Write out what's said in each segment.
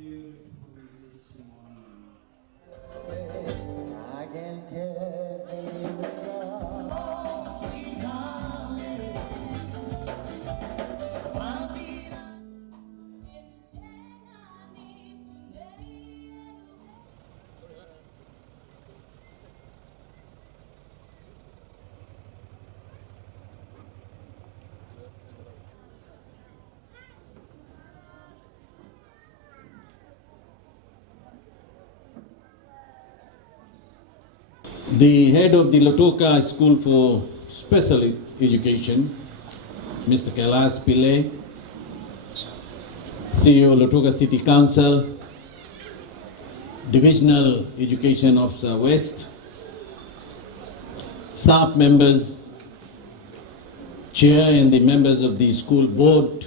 beautiful this morning. I can carry the cross. Oh, sweet darling. The head of the Lautoka School for Special Education, Mr. Kailas Pillai, CEO Lautoka City Council, Divisional Education Officer West, staff members, chair and the members of the school board,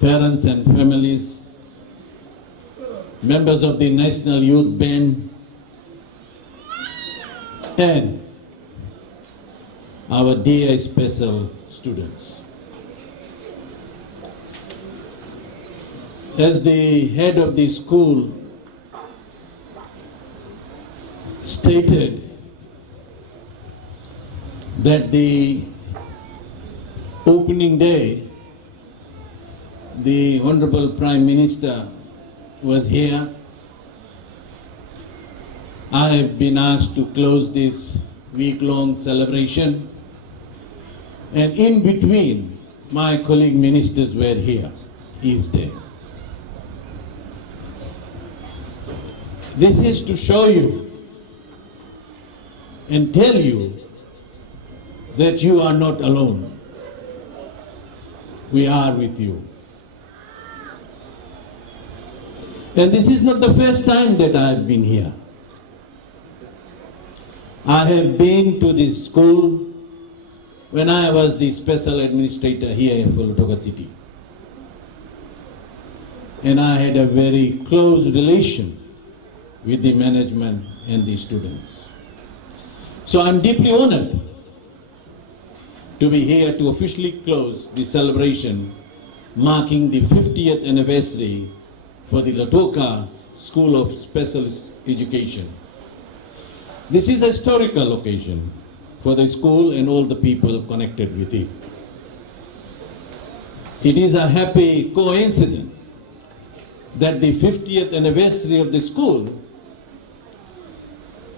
parents and families, members of the National Youth Band, and our dear special students. As the head of the school stated that the opening day, the Honorable Prime Minister was here. I have been asked to close this week-long celebration, and in between, my colleague ministers were here. He is there. This is to show you and tell you that you are not alone. We are with you. And this is not the first time that I have been here. I have been to this school when I was the special administrator here in Lautoka City. And I had a very close relation with the management and the students. So I'm deeply honored to be here to officially close the celebration marking the 50th anniversary for the Lautoka School of Special Education. This is a historical occasion for the school and all the people connected with it. It is a happy coincidence that the 50th anniversary of the school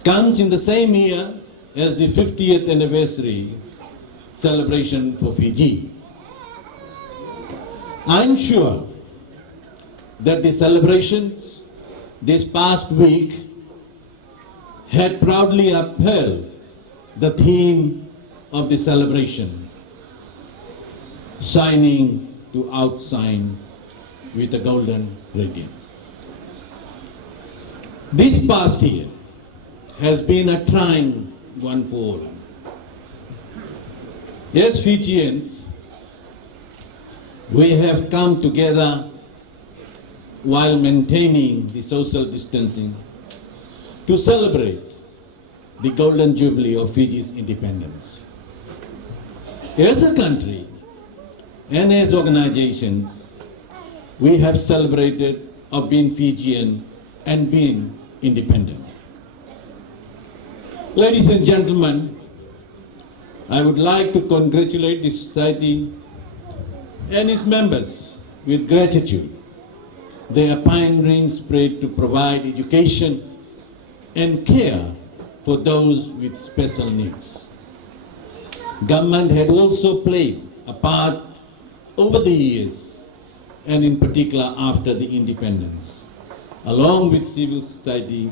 comes in the same year as the 50th anniversary celebration for Fiji. I'm sure that the celebrations this past week had proudly upheld the theme of the celebration, shining to outshine with a golden radiance. This past year has been a trying one for all. As Fijians, we have come together while maintaining the social distancing to celebrate the Golden Jubilee of Fiji's independence. As a country and as organizations, we have celebrated of being Fijian and being independent. Ladies and gentlemen, I would like to congratulate the society and its members with gratitude. Their pioneering spirit to provide education and care for those with special needs. Government had also played a part over the years, and in particular after the independence, along with civil society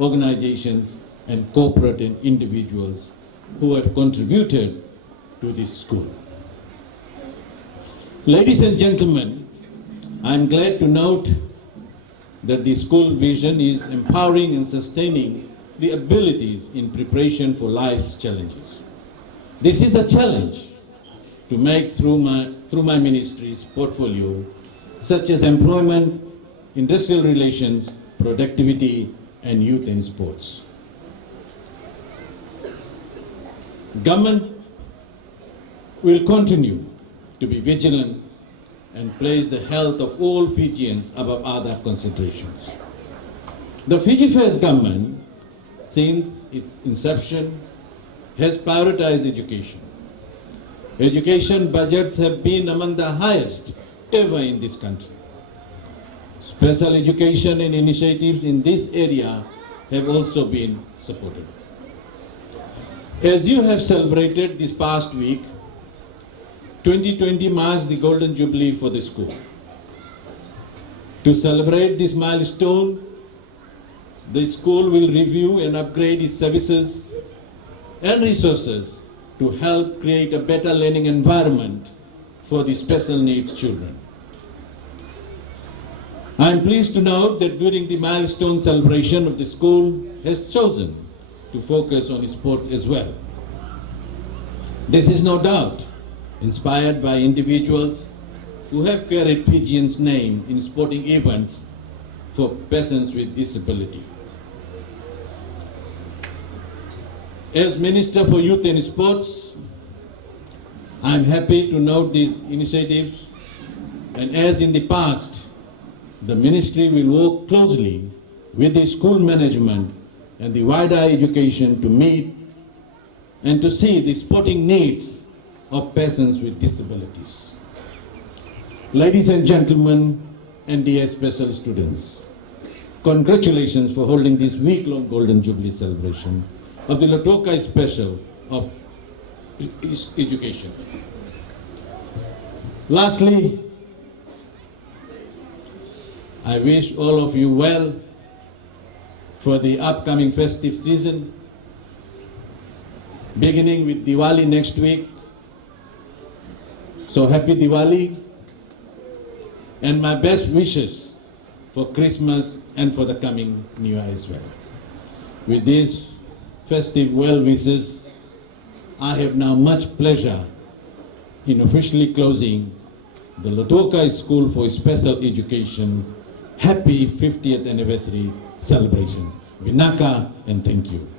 organizations and corporate and individuals who have contributed to this school. Ladies and gentlemen, I am glad to note that the school vision is empowering and sustaining the abilities in preparation for life's challenges. This is a challenge to make through my ministry's portfolio, such as employment, industrial relations, productivity, and youth and sports. Government will continue to be vigilant and place the health of all Fijians above other considerations. The Fiji First government, since its inception, has prioritized education. Education budgets have been among the highest ever in this country. Special education and initiatives in this area have also been supported. As you have celebrated this past week, 2020 marks the Golden Jubilee for the school. To celebrate this milestone, the school will review and upgrade its services and resources to help create a better learning environment for the special needs children. I am pleased to note that during the milestone celebration of the school has chosen to focus on sports as well. This is no doubt inspired by individuals who have carried Fijian's name in sporting events for persons with disability. As Minister for Youth and Sports, I am happy to note these initiatives, and as in the past, the Ministry will work closely with the school management and the wider education to meet and to see the sporting needs of persons with disabilities. Ladies and gentlemen, and dear special students, congratulations for holding this week-long Golden Jubilee celebration of the Lautoka Special of Education. Lastly, I wish all of you well for the upcoming festive season, beginning with Diwali next week. So happy Diwali, and my best wishes for Christmas and for the coming New Year as well. With these festive well wishes, I have now much pleasure in officially closing the Lautoka School for Special Education Happy 50th Anniversary Celebration. Vinaka and thank you.